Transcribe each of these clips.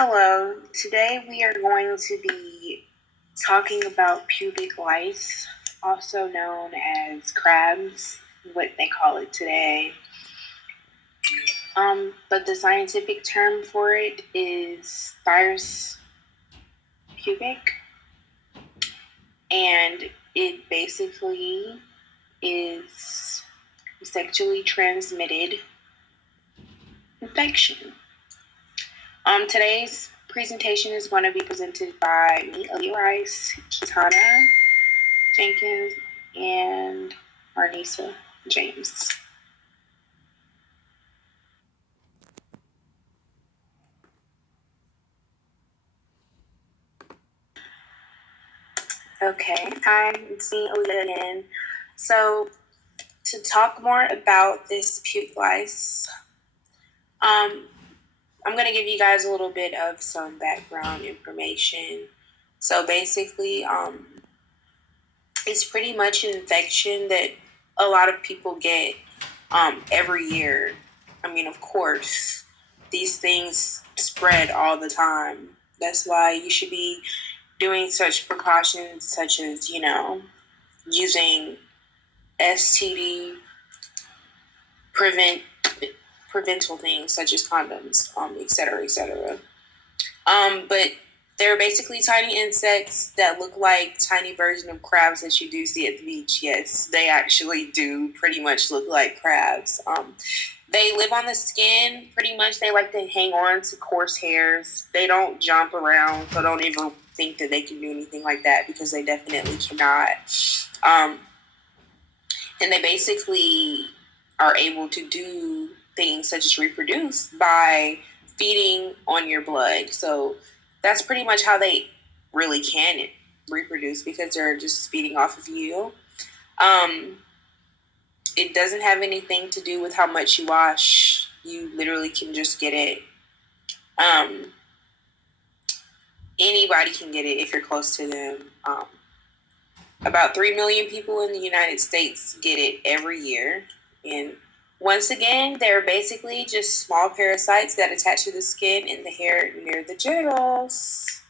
Hello, today we are going to be talking about pubic lice, also known as crabs, what they call it today. But the scientific term for it is virus pubic, and it basically is sexually transmitted infection. Today's presentation is going to be presented by me, Aaliyah Rice, Kitana Jenkins, and Arnisa James. Okay, I'm seeing Aaliyah again. So, to talk more about this pubic lice, I'm going to give you guys a little bit of some background information. So, basically, it's pretty much an infection that a lot of people get every year. I mean, of course, these things spread all the time. That's why you should be doing such precautions, such as, using STD prevental things such as condoms, et cetera, et cetera. But they're basically tiny insects that look like tiny versions of crabs that you do see at the beach. Yes, they actually do pretty much look like crabs. They live on the skin, pretty much. They like to hang on to coarse hairs. They don't jump around, so don't ever think that they can do anything like that, because they definitely cannot. And they basically are able to do things such as reproduce by feeding on your blood. So that's pretty much how they really can reproduce, because they're just feeding off of you. It doesn't have anything to do with how much you wash. You literally can just get it. Anybody can get it if you're close to them. About 3 million people in the United States get it every year. And once again, they're basically just small parasites that attach to the skin and the hair near the genitals.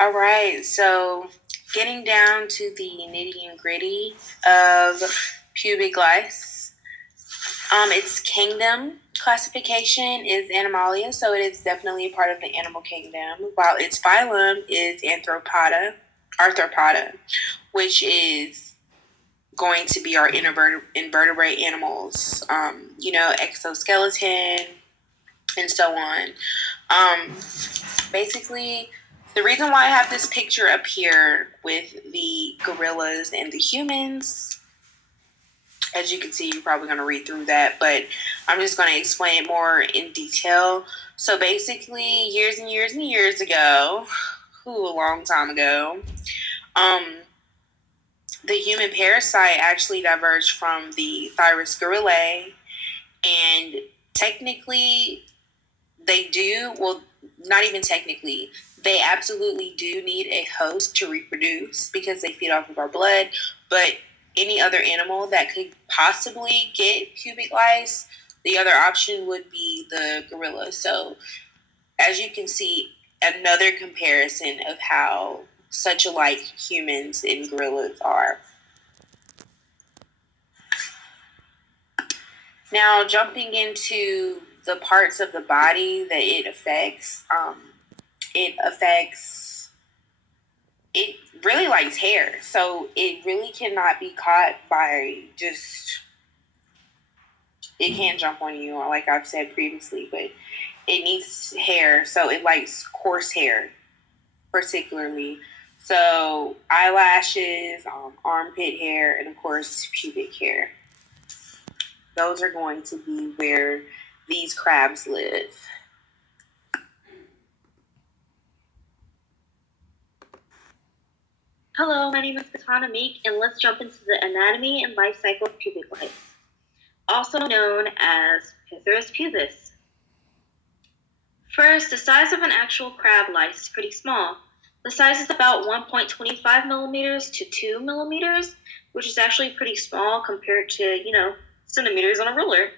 All right, so getting down to the nitty and gritty of pubic lice. Its kingdom classification is Animalia, so it is definitely a part of the animal kingdom, while its phylum is Arthropoda, which is going to be our invertebrate animals, exoskeleton, and so on. Basically, the reason why I have this picture up here with the gorillas and the humans, as you can see, you're probably going to read through that, but I'm just going to explain it more in detail. So basically, years and years and years ago, a long time ago, the human parasite actually diverged from the Thyris gorillae, and technically, not even technically, they absolutely do need a host to reproduce, because they feed off of our blood. But any other animal that could possibly get pubic lice, the other option would be the gorilla. So as you can see, another comparison of how such alike humans and gorillas are. Now, jumping into the parts of the body that it affects, it really likes hair. So it really cannot be caught by it can't jump on you, like I've said previously, but it needs hair. So it likes coarse hair, particularly. So eyelashes, armpit hair, and of course pubic hair. Those are going to be where these crabs live. Hello, my name is Katana Meek, and let's jump into the anatomy and life cycle of pubic lice, also known as Pithurus pubis. First, the size of an actual crab lice is pretty small. The size is about 1.25 millimeters to 2 millimeters, which is actually pretty small compared to, centimeters on a ruler.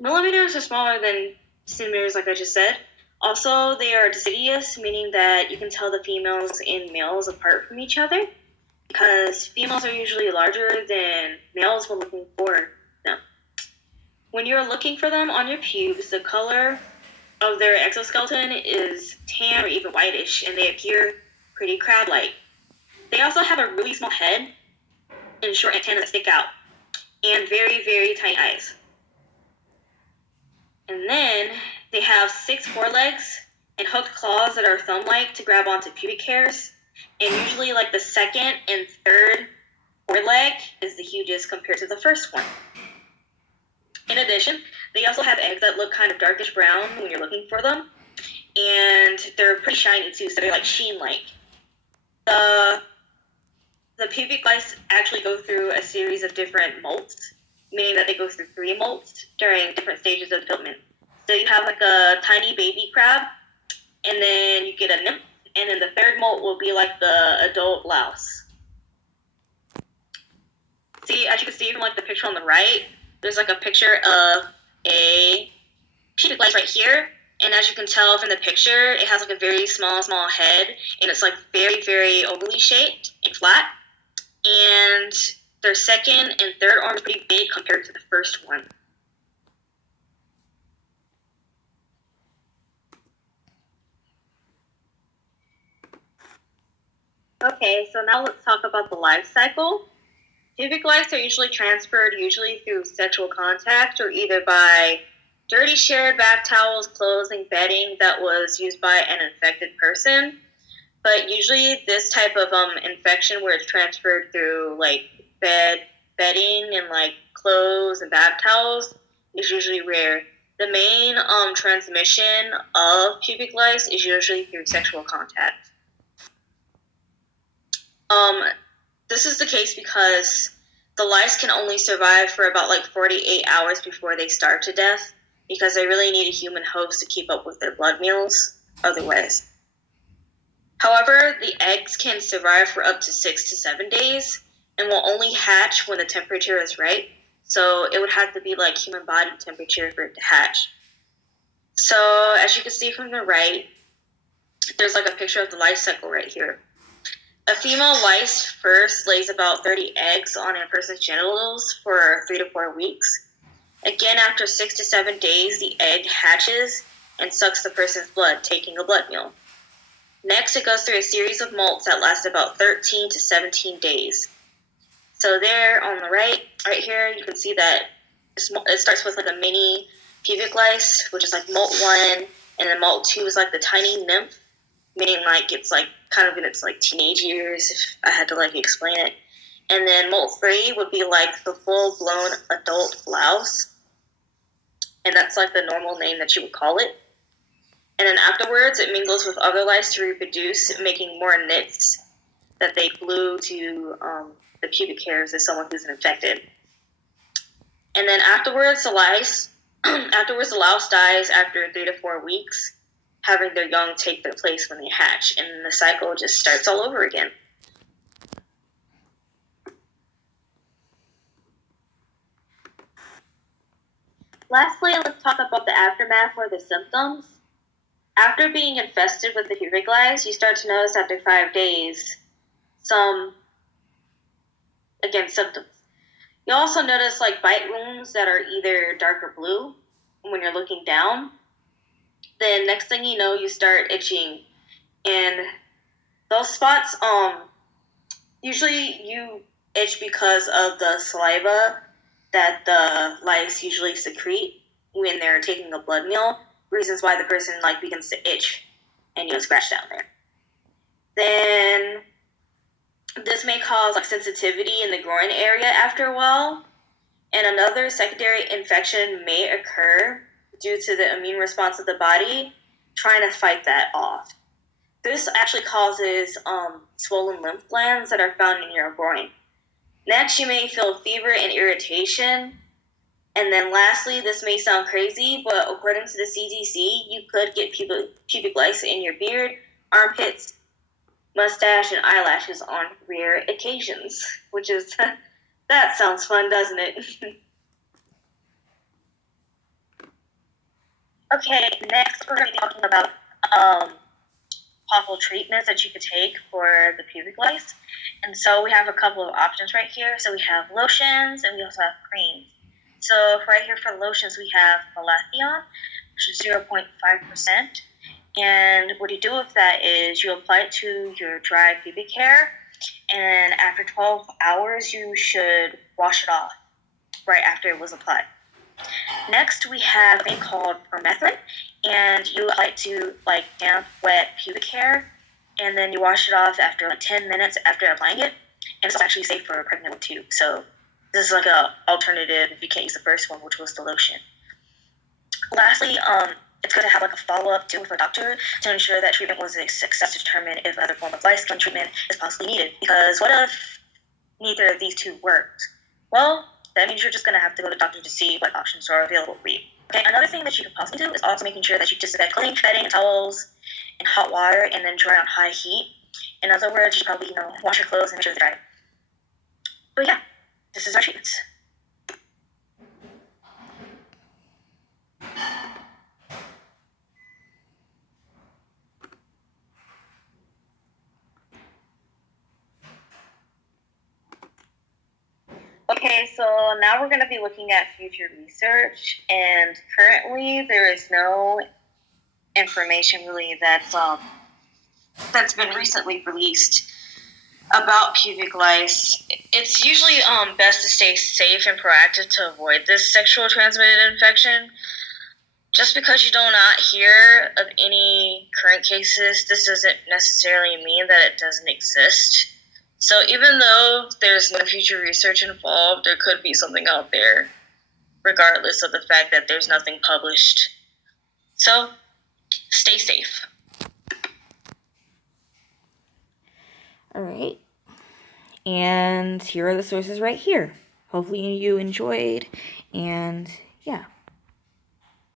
Millimeters are smaller than centimeters, like I just said. Also, they are deciduous, meaning that you can tell the females and males apart from each other, because females are usually larger than males when looking for them. When you're looking for them on your pubes, the color of their exoskeleton is tan or even whitish, and they appear pretty crab-like. They also have a really small head and short antennae that stick out, and very, very tight eyes. And then they have 6 forelegs and hooked claws that are thumb-like to grab onto pubic hairs. And usually, like, the second and third foreleg is the hugest compared to the first one. In addition, they also have eggs that look kind of darkish brown when you're looking for them. And they're pretty shiny too, so they're like sheen-like. The pubic lice actually go through a series of different molts, meaning that they go through 3 molts during different stages of development. So you have like a tiny baby crab, and then you get a nymph, and then the third molt will be like the adult louse. See, as you can see from like the picture on the right, there's like a picture of a pubic lice right here, and as you can tell from the picture, it has like a very small head, and it's like very, very ovally shaped and flat. And their second and third arm is pretty big compared to the first one. Okay, so now let's talk about the life cycle. Pubic lice are usually transferred through sexual contact or either by dirty shared bath towels, clothing, bedding that was used by an infected person. But usually this type of infection where it's transferred through like bedding and like clothes and bath towels is usually rare. The main transmission of pubic lice is usually through sexual contact. This is the case because the lice can only survive for about like 48 hours before they starve to death because they really need a human host to keep up with their blood meals otherwise. However, the eggs can survive for up to 6 to 7 days and will only hatch when the temperature is right. So it would have to be like human body temperature for it to hatch. So as you can see from the right, there's like a picture of the life cycle right here. A female lice first lays about 30 eggs on a person's genitals for 3 to 4 weeks. Again, after 6 to 7 days, the egg hatches and sucks the person's blood, taking a blood meal. Next, it goes through a series of molts that last about 13 to 17 days. So there on the right here, you can see that it starts with like a mini pubic lice, which is like molt 1, and then molt 2 is like the tiny nymph, meaning like it's like kind of in its like teenage years, if I had to like explain it. And then molt 3 would be like the full-blown adult louse, and that's like the normal name that you would call it. And then afterwards, it mingles with other lice to reproduce, making more nits that they glue to the pubic hairs as someone who's infected. And then afterwards, the louse dies after 3 to 4 weeks, having their young take their place when they hatch, and the cycle just starts all over again. Lastly, let's talk about the aftermath or the symptoms. After being infested with the pubic lice, you start to notice after 5 days some, again, symptoms. You also notice like bite wounds that are either dark or blue when you're looking down. Then next thing you know, you start itching. And those spots, usually you itch because of the saliva that the lice usually secrete when they're taking a blood meal. Reasons why the person like begins to itch and scratch down there. Then this may cause like sensitivity in the groin area after a while, and another secondary infection may occur due to the immune response of the body trying to fight that off. This actually causes swollen lymph glands that are found in your groin. Next, you may feel fever and irritation. And then lastly, this may sound crazy, but according to the CDC, you could get pubic lice in your beard, armpits, mustache and eyelashes on rare occasions, which is, that sounds fun, doesn't it? Okay, next we're going to be talking about possible treatments that you could take for the pubic lice. And so we have a couple of options right here. So we have lotions and we also have creams. So right here for lotions, we have malathion, which is 0.5%. And what you do with that is you apply it to your dry pubic hair, and after 12 hours, you should wash it off right after it was applied. Next, we have a thing called permethrin, and you apply it to like damp, wet pubic hair, and then you wash it off after like 10 minutes after applying it. And it's actually safe for a pregnant woman too. So this is like a alternative if you can't use the first one, which was the lotion. Lastly, it's good to have like a follow-up too with a doctor to ensure that treatment was a success to determine if other form of lice skin treatment is possibly needed. Because what if neither of these two worked? Well, that means you're just going to have to go to the doctor to see what options are available for you. Okay, another thing that you could possibly do is also making sure that you disinfect clothing, bedding, and towels in hot water and then dry on high heat. In other words, you probably, wash your clothes and make sure they're dry. But yeah, this is our treatments. Okay, so now we're going to be looking at future research, and currently there is no information really that's been recently released about pubic lice. It's usually best to stay safe and proactive to avoid this sexual transmitted infection. Just because you do not hear of any current cases, this doesn't necessarily mean that it doesn't exist. So even though there's no future research involved, there could be something out there, regardless of the fact that there's nothing published. So stay safe. All right. And here are the sources right here. Hopefully you enjoyed, and yeah.